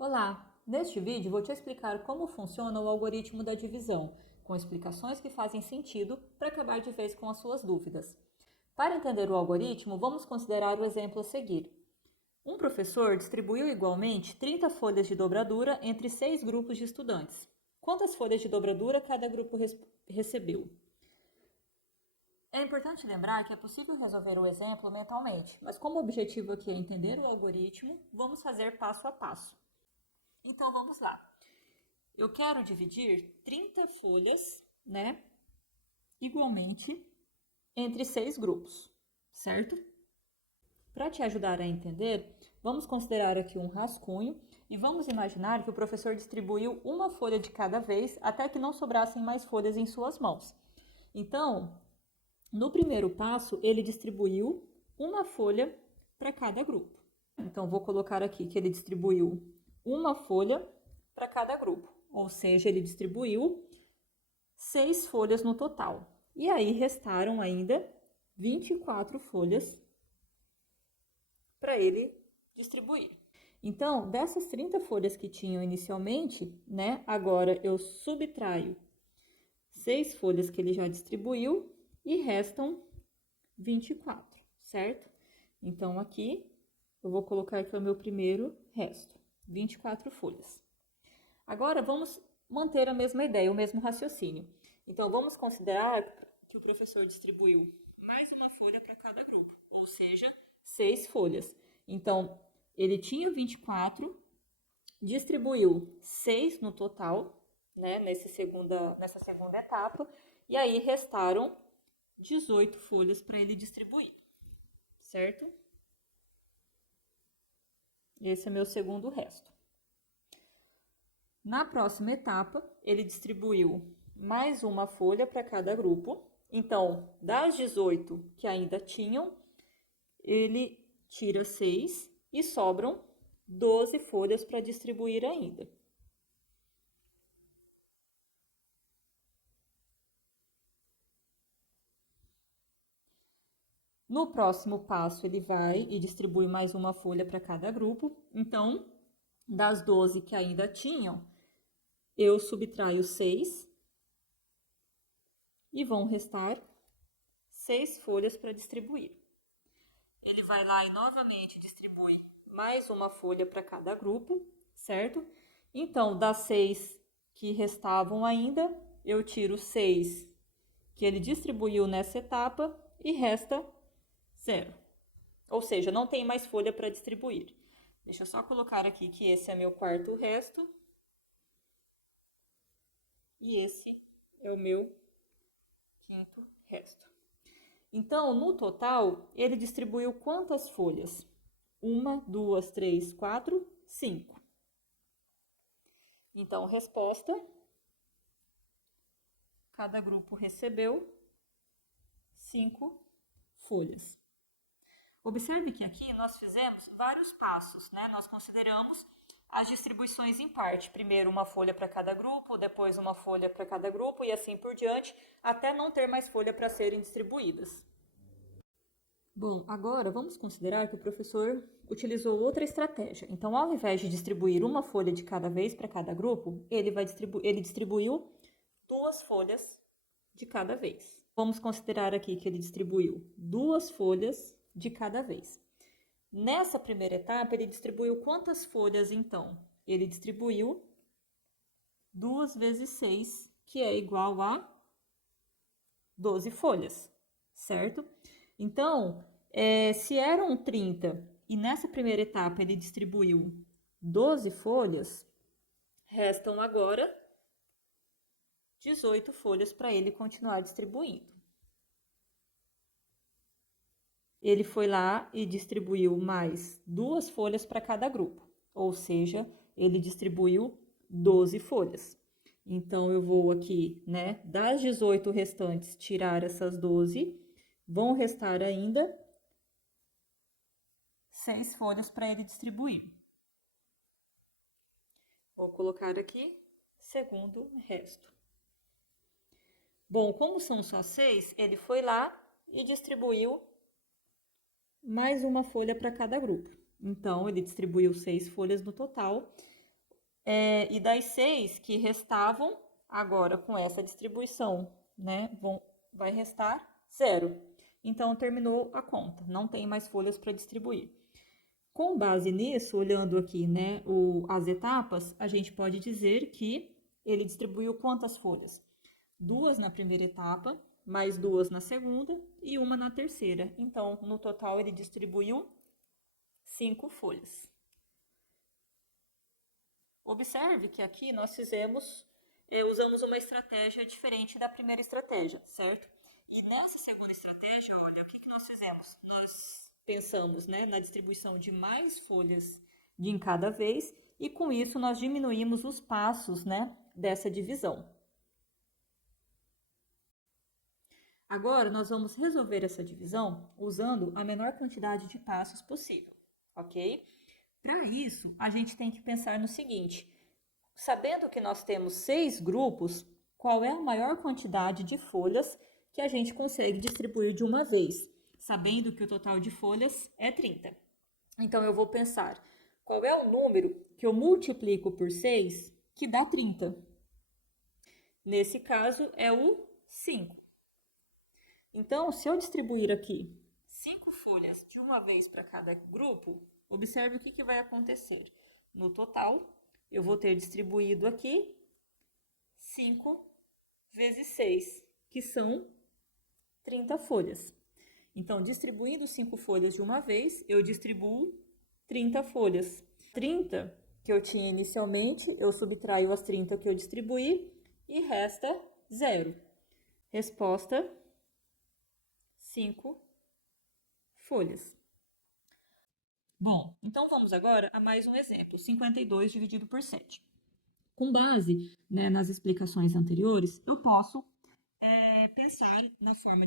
Olá! Neste vídeo vou te explicar como funciona o algoritmo da divisão, com explicações que fazem sentido para acabar de vez com as suas dúvidas. Para entender o algoritmo, vamos considerar o exemplo a seguir. Um professor distribuiu igualmente 30 folhas de dobradura entre 6 grupos de estudantes. Quantas folhas de dobradura cada grupo recebeu? É importante lembrar que é possível resolver o exemplo mentalmente, mas como o objetivo aqui é entender o algoritmo, vamos fazer passo a passo. Então vamos lá. Eu quero dividir 30 folhas, igualmente entre 6 grupos, certo? Para te ajudar a entender, vamos considerar aqui um rascunho e vamos imaginar que o professor distribuiu uma folha de cada vez até que não sobrassem mais folhas em suas mãos. Então, no primeiro passo, ele distribuiu uma folha para cada grupo. Então, vou colocar aqui que ele distribuiu uma folha para cada grupo, ou seja, ele distribuiu 6 folhas no total. E aí, restaram ainda 24 folhas para ele distribuir. Então, dessas 30 folhas que tinham inicialmente, agora eu subtraio 6 folhas que ele já distribuiu e restam 24, certo? Então, aqui eu vou colocar que é o meu primeiro resto, 24 folhas. Agora, vamos manter a mesma ideia, o mesmo raciocínio. Então, vamos considerar que o professor distribuiu mais uma folha para cada grupo, ou seja, 6 folhas. Então, ele tinha 24, distribuiu 6 no total, nessa segunda etapa, e aí restaram 18 folhas para ele distribuir, certo? Esse é meu segundo resto. Na próxima etapa, ele distribuiu mais uma folha para cada grupo. Então, das 18 que ainda tinham, ele tira 6 e sobram 12 folhas para distribuir ainda. No próximo passo, ele vai e distribui mais uma folha para cada grupo. Então, das 12 que ainda tinham, eu subtraio 6 e vão restar 6 folhas para distribuir. Ele vai lá e novamente distribui mais uma folha para cada grupo, certo? Então, das 6 que restavam ainda, eu tiro 6 que ele distribuiu nessa etapa e resta 0. Ou seja, não tem mais folha para distribuir. Deixa eu só colocar aqui que esse é meu quarto resto. E esse é o meu quinto resto. Então, no total, ele distribuiu quantas folhas? 1, 2, 3, 4, 5. Então, resposta: cada grupo recebeu 5 folhas. Observe que aqui nós fizemos vários passos, Nós consideramos as distribuições em parte. Primeiro uma folha para cada grupo, depois uma folha para cada grupo e assim por diante, até não ter mais folha para serem distribuídas. Bom, agora vamos considerar que o professor utilizou outra estratégia. Então, ao invés de distribuir uma folha de cada vez para cada grupo, ele distribuiu 2 folhas de cada vez. Vamos considerar aqui que ele distribuiu 2 folhas de cada vez. Nessa primeira etapa, ele distribuiu quantas folhas, então? Ele distribuiu 2 vezes 6, que é igual a 12 folhas, certo? Então, se eram 30 e nessa primeira etapa ele distribuiu 12 folhas, restam agora 18 folhas para ele continuar distribuindo. Ele foi lá e distribuiu mais 2 folhas para cada grupo, ou seja, ele distribuiu 12 folhas. Então, eu vou aqui, das 18 restantes, tirar essas 12, vão restar ainda 6 folhas para ele distribuir. Vou colocar aqui, segundo resto. Bom, como são só 6, ele foi lá e distribuiu mais uma folha para cada grupo. Então, ele distribuiu 6 folhas no total. e das 6 que restavam, agora com essa distribuição, né, vai restar 0. Então, terminou a conta, não tem mais folhas para distribuir. Com base nisso, olhando aqui, né, as etapas, a gente pode dizer que ele distribuiu quantas folhas? 2 na primeira etapa, mais 2 na segunda e 1 na terceira. Então, no total, ele distribuiu 5 folhas. Observe que aqui nós usamos uma estratégia diferente da primeira estratégia, certo? E nessa segunda estratégia, olha, o que nós fizemos? Nós pensamos, né, na distribuição de mais folhas de em cada vez e com isso nós diminuímos os passos, né, dessa divisão. Agora, nós vamos resolver essa divisão usando a menor quantidade de passos possível, ok? Para isso, a gente tem que pensar no seguinte: sabendo que nós temos 6 grupos, qual é a maior quantidade de folhas que a gente consegue distribuir de uma vez? Sabendo que o total de folhas é 30. Então, eu vou pensar, qual é o número que eu multiplico por 6 que dá 30? Nesse caso, é o 5. Então, se eu distribuir aqui 5 folhas de uma vez para cada grupo, observe o que vai acontecer. No total, eu vou ter distribuído aqui 5 vezes 6, que são 30 folhas. Então, distribuindo 5 folhas de uma vez, eu distribuo 30 folhas. 30 que eu tinha inicialmente, eu subtraio as 30 que eu distribuí e resta 0. Resposta: 5 folhas. Bom, então vamos agora a mais um exemplo, 52 dividido por 7. Com base, né, nas explicações anteriores, eu posso pensar na forma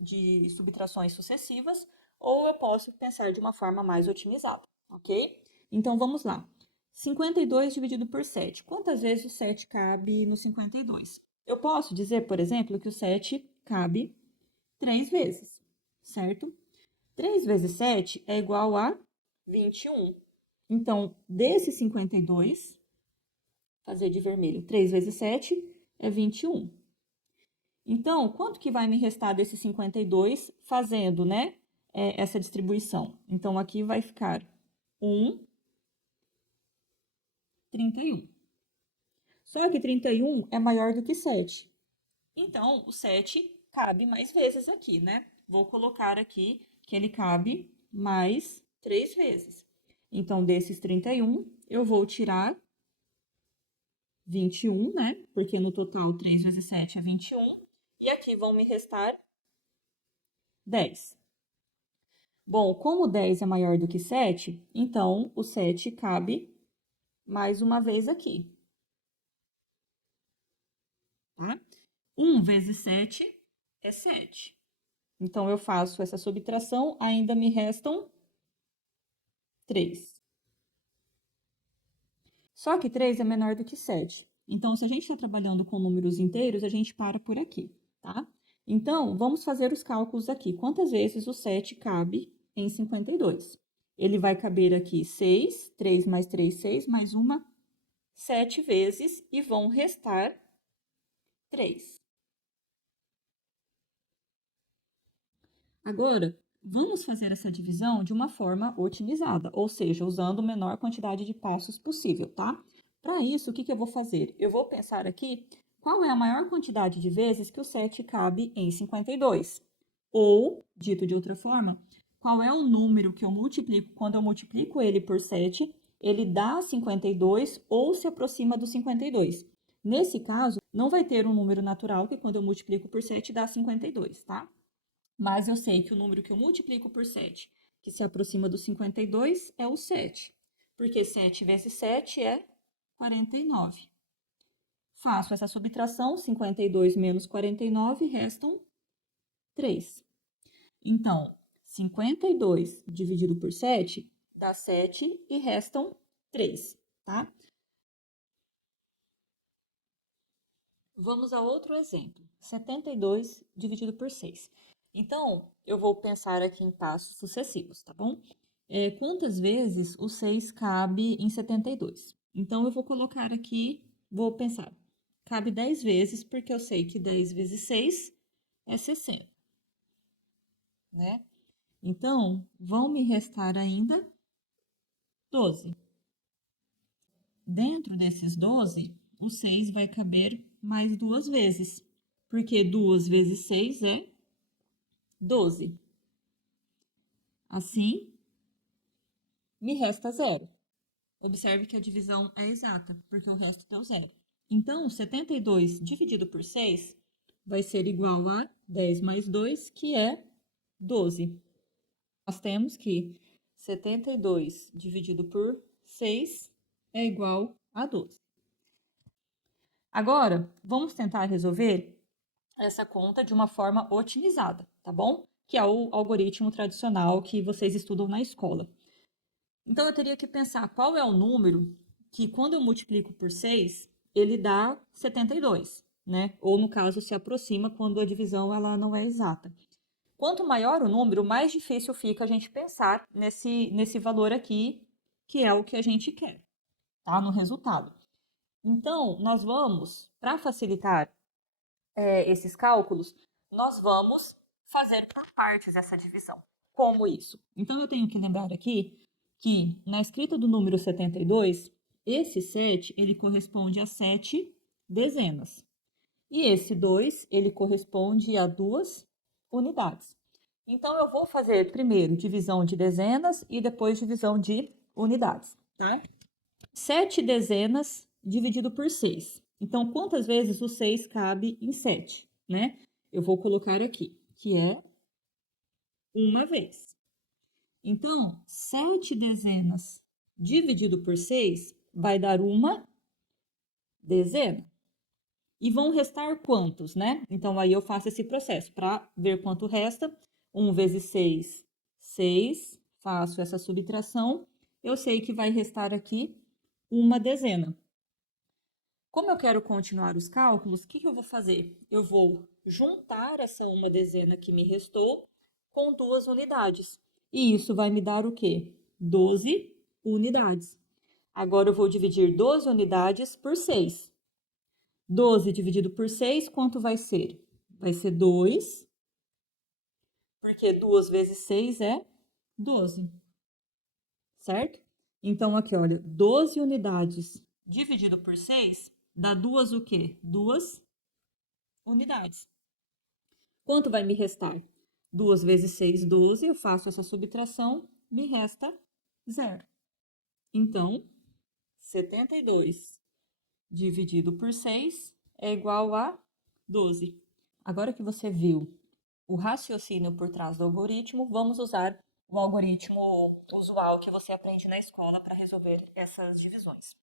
de subtrações sucessivas ou eu posso pensar de uma forma mais otimizada, ok? Então vamos lá. 52 dividido por 7. Quantas vezes o 7 cabe no 52? Eu posso dizer, por exemplo, que o 7 cabe 3 vezes, certo? 3 vezes 7 é igual a 21. Então, desse 52, fazer de vermelho, 3 vezes 7 é 21. Então, quanto que vai me restar desse 52 fazendo, né, essa distribuição? Então, aqui vai ficar 1, 31. Só que 31 é maior do que 7. Então, o 7 cabe mais vezes aqui, né? Vou colocar aqui que ele cabe mais 3 vezes. Então, desses 31, eu vou tirar 21, né? Porque no total 3 vezes 7 é 21. E aqui vão me restar 10. Bom, como 10 é maior do que 7, então o 7 cabe mais uma vez aqui. Tá? 1 vezes 7 é 7. Então, eu faço essa subtração, ainda me restam 3. Só que 3 é menor do que 7. Então, se a gente está trabalhando com números inteiros, a gente para por aqui, tá? Então, vamos fazer os cálculos aqui. Quantas vezes o 7 cabe em 52? Ele vai caber aqui 6, 3 mais 3, 6, mais uma, 7 vezes, e vão restar 3. Agora, vamos fazer essa divisão de uma forma otimizada, ou seja, usando a menor quantidade de passos possível, tá? Para isso, o que eu vou fazer? Eu vou pensar aqui qual é a maior quantidade de vezes que o 7 cabe em 52. Ou, dito de outra forma, qual é o número que eu multiplico, quando eu multiplico ele por 7, ele dá 52 ou se aproxima do 52. Nesse caso, não vai ter um número natural que quando eu multiplico por 7 dá 52, tá? Mas eu sei que o número que eu multiplico por 7, que se aproxima do 52, é o 7. Porque 7 vezes 7 é 49. Faço essa subtração, 52 menos 49, restam 3. Então, 52 dividido por 7 dá 7 e restam 3, tá? Vamos a outro exemplo. 72 dividido por 6. Então, eu vou pensar aqui em passos sucessivos, tá bom? Quantas vezes o 6 cabe em 72? Então, eu vou colocar aqui, vou pensar, cabe 10 vezes, porque eu sei que 10 vezes 6 é 60, né? Então, vão me restar ainda 12. Dentro desses 12, o 6 vai caber mais 2 vezes, porque 2 vezes 6 é 12. Assim, me resta 0. Observe que a divisão é exata, porque o resto deu 0. Então, 72 dividido por 6 vai ser igual a 10 mais 2, que é 12. Nós temos que 72 dividido por 6 é igual a 12. Agora, vamos tentar resolver essa conta de uma forma otimizada, tá bom? Que é o algoritmo tradicional que vocês estudam na escola. Então, eu teria que pensar qual é o número que, quando eu multiplico por 6, ele dá 72, né? Ou, no caso, se aproxima quando a divisão ela não é exata. Quanto maior o número, mais difícil fica a gente pensar nesse valor aqui, que é o que a gente quer, tá? No resultado. Então, nós vamos, para facilitar esses cálculos, nós vamos fazer por partes essa divisão. Como isso? Então, eu tenho que lembrar aqui que na escrita do número 72, esse 7, ele corresponde a 7 dezenas. E esse 2, ele corresponde a 2 unidades. Então, eu vou fazer primeiro divisão de dezenas e depois divisão de unidades, tá? 7 dezenas dividido por 6. Então, quantas vezes o 6 cabe em 7, né? Eu vou colocar aqui, que é uma vez. Então, 7 dezenas dividido por 6 vai dar uma dezena. E vão restar quantos, né? Então, aí eu faço esse processo para ver quanto resta. 1 vezes 6, 6. Faço essa subtração. Eu sei que vai restar aqui uma dezena. Como eu quero continuar os cálculos, o que eu vou fazer? Eu vou juntar essa uma dezena que me restou com 2 unidades. E isso vai me dar o quê? 12 unidades. Agora, eu vou dividir 12 unidades por 6. 12 dividido por 6, quanto vai ser? Vai ser 2, porque 2 vezes 6 é 12, certo? Então, aqui, olha, 12 unidades dividido por 6 dá 2 o quê? 2 unidades. Quanto vai me restar? 2 vezes 6, 12. Eu faço essa subtração, me resta 0. Então, 72 dividido por 6 é igual a 12. Agora que você viu o raciocínio por trás do algoritmo, vamos usar o algoritmo usual que você aprende na escola para resolver essas divisões.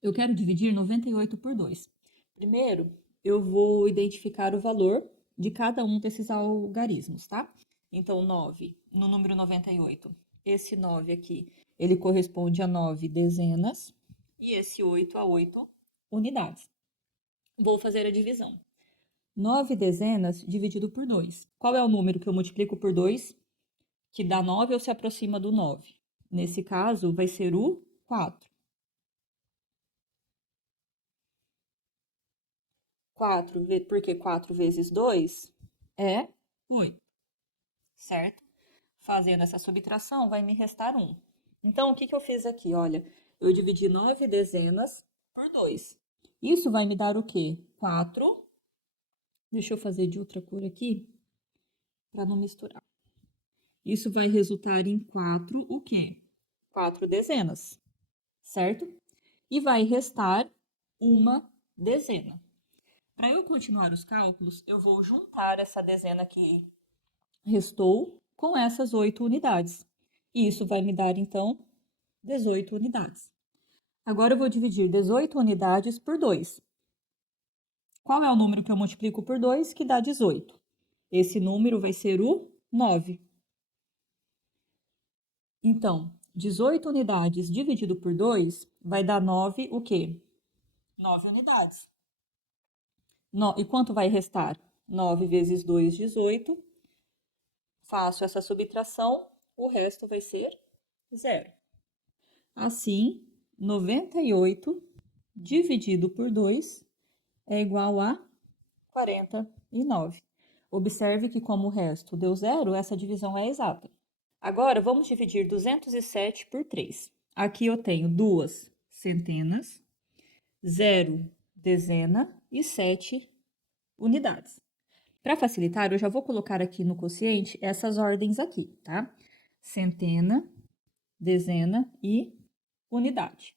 Eu quero dividir 98 por 2. Primeiro, eu vou identificar o valor de cada um desses algarismos, tá? Então, 9, no número 98, esse 9 aqui, ele corresponde a 9 dezenas e esse 8 a 8 unidades. Vou fazer a divisão. 9 dezenas dividido por 2. Qual é o número que eu multiplico por 2, que dá 9 ou se aproxima do 9? Nesse caso, vai ser o 4. 4, porque 4 vezes 2 é 8, certo? Fazendo essa subtração, vai me restar 1. Então, o que eu fiz aqui? Olha, eu dividi 9 dezenas por 2. Isso vai me dar o quê? 4. Deixa eu fazer de outra cor aqui, para não misturar. Isso vai resultar em 4 o quê? 4 dezenas, certo? E vai restar uma dezena. Para eu continuar os cálculos, eu vou juntar essa dezena que restou com essas 8 unidades. E isso vai me dar, então, 18 unidades. Agora, eu vou dividir 18 unidades por 2. Qual é o número que eu multiplico por 2 que dá 18? Esse número vai ser o 9. Então, 18 unidades dividido por 2 vai dar 9 o quê? 9 unidades. E quanto vai restar? 9 vezes 2, 18. Faço essa subtração, o resto vai ser 0. Assim, 98 dividido por 2 é igual a 49. Observe que, como o resto deu zero, essa divisão é exata. Agora, vamos dividir 207 por 3. Aqui eu tenho 2 centenas, 0 dezena e 7 unidades. Para facilitar, eu já vou colocar aqui no quociente essas ordens aqui, tá? Centena, dezena e unidade.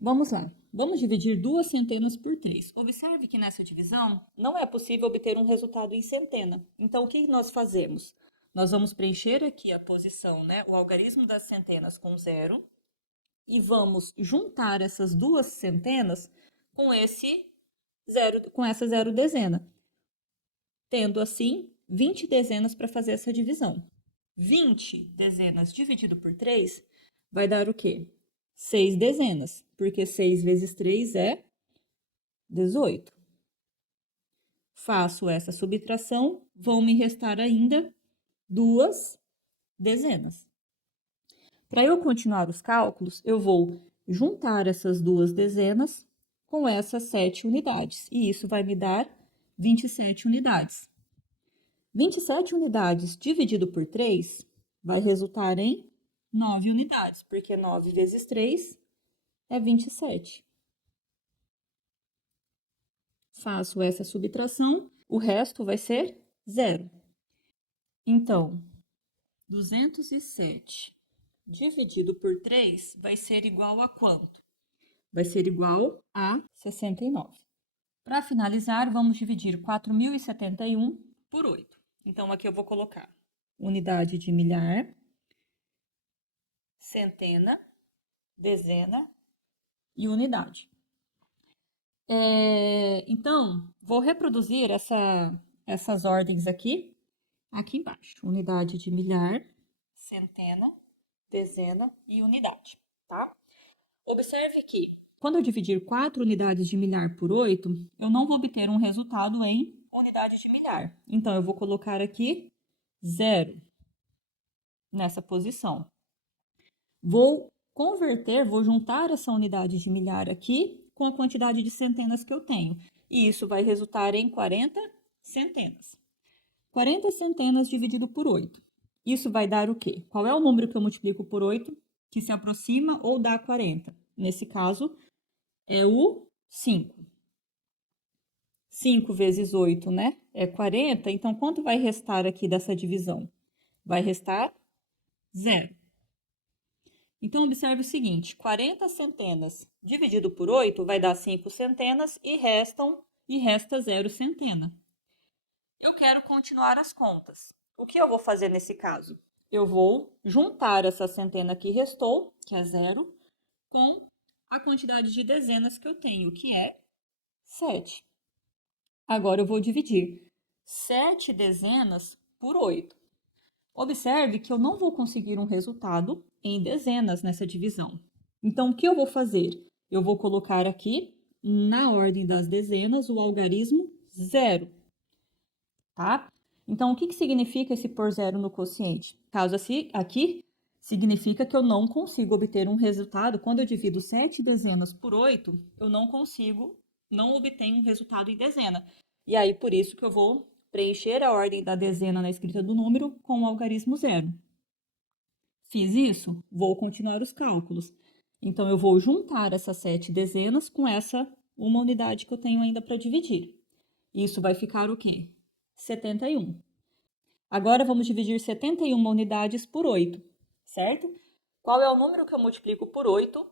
Vamos lá. Vamos dividir 2 centenas por 3. Observe que nessa divisão não é possível obter um resultado em centena. Então, o que nós fazemos? Nós vamos preencher aqui a posição, né, o algarismo das centenas com 0 e vamos juntar essas 2 centenas com essa 0 dezena, tendo assim 20 dezenas para fazer essa divisão. 20 dezenas dividido por 3 vai dar o quê? 6 dezenas, porque 6 vezes 3 é 18. Faço essa subtração, vão me restar ainda 2 dezenas. Para eu continuar os cálculos, eu vou juntar essas 2 dezenas com essas 7 unidades, e isso vai me dar 27 unidades. 27 unidades dividido por 3 vai resultar em 9 unidades, porque 9 vezes 3 é 27. Faço essa subtração, o resto vai ser 0. Então, 207 dividido por 3 vai ser igual a quanto? Vai ser igual a 69. Para finalizar, vamos dividir 4.071 por 8. Então, aqui eu vou colocar unidade de milhar, centena, dezena e unidade. Então, vou reproduzir essas ordens aqui embaixo. Unidade de milhar, centena, dezena e unidade, tá? Observe que, quando eu dividir 4 unidades de milhar por 8, eu não vou obter um resultado em unidade de milhar. Então, eu vou colocar aqui 0 nessa posição. Vou juntar essa unidade de milhar aqui com a quantidade de centenas que eu tenho. E isso vai resultar em 40 centenas. 40 centenas dividido por 8. Isso vai dar o quê? Qual é o número que eu multiplico por 8 que se aproxima ou dá 40? Nesse caso, é o 5. 5 vezes 8, né? É 40. Então, quanto vai restar aqui dessa divisão? Vai restar 0. Então, observe o seguinte, 40 centenas dividido por 8 vai dar 5 centenas e resta 0 centena. Eu quero continuar as contas. O que eu vou fazer nesse caso? Eu vou juntar essa centena que restou, que é 0, com a quantidade de dezenas que eu tenho, que é 7. Agora, eu vou dividir 7 dezenas por 8. Observe que eu não vou conseguir um resultado em dezenas nessa divisão. Então, o que eu vou fazer? Eu vou colocar aqui, na ordem das dezenas, o algarismo 0. Tá? Então, o que significa esse por 0 no quociente? Caso assim, aqui, significa que eu não consigo obter um resultado. Quando eu divido 7 dezenas por 8, eu não obtenho um resultado em dezena. E aí, por isso que eu vou preencher a ordem da dezena na escrita do número com o algarismo 0. Fiz isso? Vou continuar os cálculos. Então, eu vou juntar essas 7 dezenas com essa uma unidade que eu tenho ainda para dividir. Isso vai ficar o quê? 71. Agora, vamos dividir 71 unidades por 8, certo? Qual é o número que eu multiplico por 8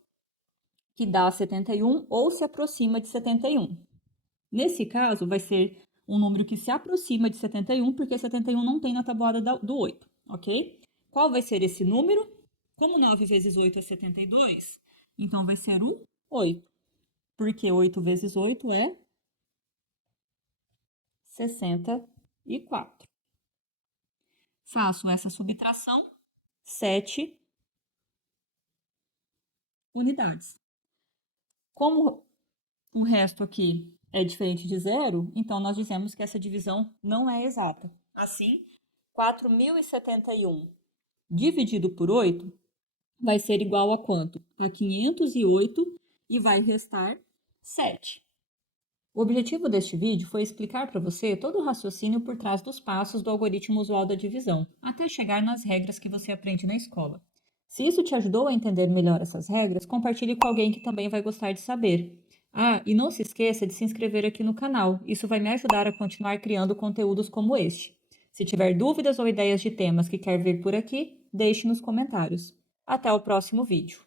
que dá 71 ou se aproxima de 71? Nesse caso, vai ser um número que se aproxima de 71, porque 71 não tem na tabuada do 8, ok? Qual vai ser esse número? Como 9 vezes 8 é 72, então vai ser o 8, porque 8 vezes 8 é 64. Faço essa subtração, 7 unidades. Como o resto aqui é diferente de 0, então nós dizemos que essa divisão não é exata. Assim, 4.071 dividido por 8 vai ser igual a quanto? A 508 e vai restar 7. O objetivo deste vídeo foi explicar para você todo o raciocínio por trás dos passos do algoritmo usual da divisão, até chegar nas regras que você aprende na escola. Se isso te ajudou a entender melhor essas regras, compartilhe com alguém que também vai gostar de saber. Ah, e não se esqueça de se inscrever aqui no canal, isso vai me ajudar a continuar criando conteúdos como este. Se tiver dúvidas ou ideias de temas que quer ver por aqui, deixe nos comentários. Até o próximo vídeo.